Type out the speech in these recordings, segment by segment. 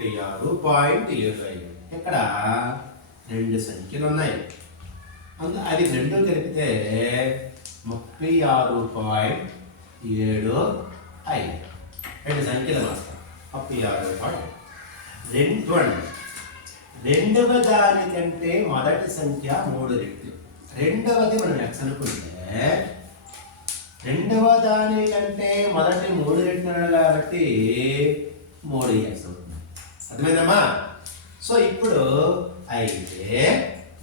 36.75. ఇక్కడ రెండు సంఖ్యలు ఉన్నాయి, అవి రెండు కలిపితే 36.75. రెండు సంఖ్యలు మాత్రం 36.2. రెండవ దానికంటే మొదటి సంఖ్య 3 రెట్లు. రెండవది మనం ఎక్స్ అనుకుంటే రెండవ దానికంటే మొదటి 3 రెట్లు కాబట్టి 3x అవుతుంది. అర్థమైందమ్మా? సో ఇప్పుడు అయితే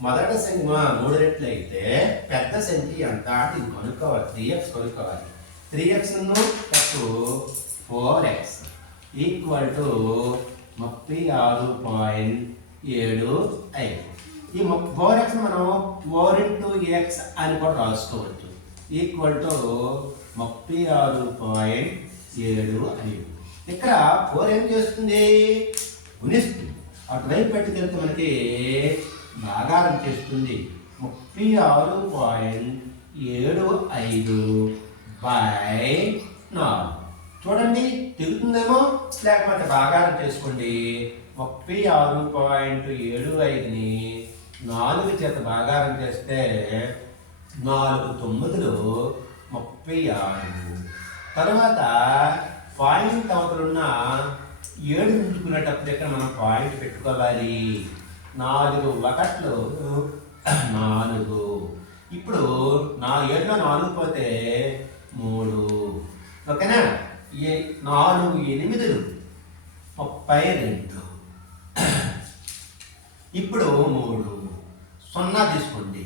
మొదటి సంఖ్య 3 రెట్లు అయితే పెద్ద సంఖ్య ఎంత అంటే ఇది కనుక్కోవాలి. 3x కనుక్కోవాలి. 3x plus 4x equal to 36.75. ఈ 4x మనం 4 ఇంటూ x అని కూడా రాసుకోవచ్చు. Equal to 36.75. ఇక్కడ 4 ఏం చేస్తుంది? గుణిస్తుంది. అటువైపు పెట్టుకెళ్తే మనకి భాగారం చేస్తుంది. 36.75/4. చూడండి, తిరుగుతుందేమో. లేకపోతే భాగారం చేసుకోండి. 36.75ని 4 చేత భాగారం చేస్తే 4 9లు 36. తర్వాత పాయింట్ అవతలున్న 7 ఉంచుకునేటప్పుడు ఇక్కడ మనం పాయింట్ పెట్టుకోవాలి. 4 1లు 4. ఇప్పుడు 7లో 4 పోతే 3. ఓకేనా? 4 8లు 32. ఇప్పుడు 3 0 తీసుకోండి.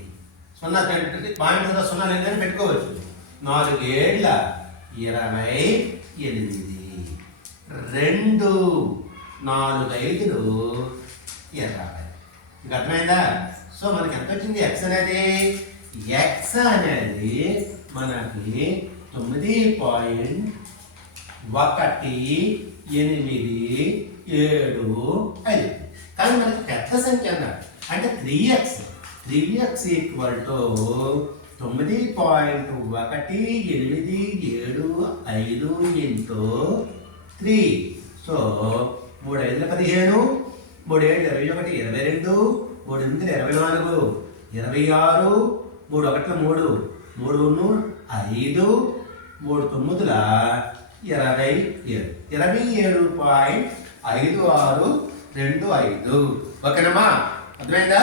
0 పాయింట్ 0 లేదని పెట్టుకోవచ్చు. 4 7ల 28. 2 4 5లు 20. ఇంకా అర్థమైందా? సో మనకి ఎంత వచ్చింది? ఎక్స్ అనేది మనకి 9.187. కానీ మనకి పెద్ద సంఖ్య అన్నారు అంటే 3x equal to 9.187 into 3. So 3 5 15, 3 7 21 22, 3 8 24, 26, 3 1 3, 3 5, 3 9ల 27. 27.5625. ఓకేనమ్మా? అర్థమైందా?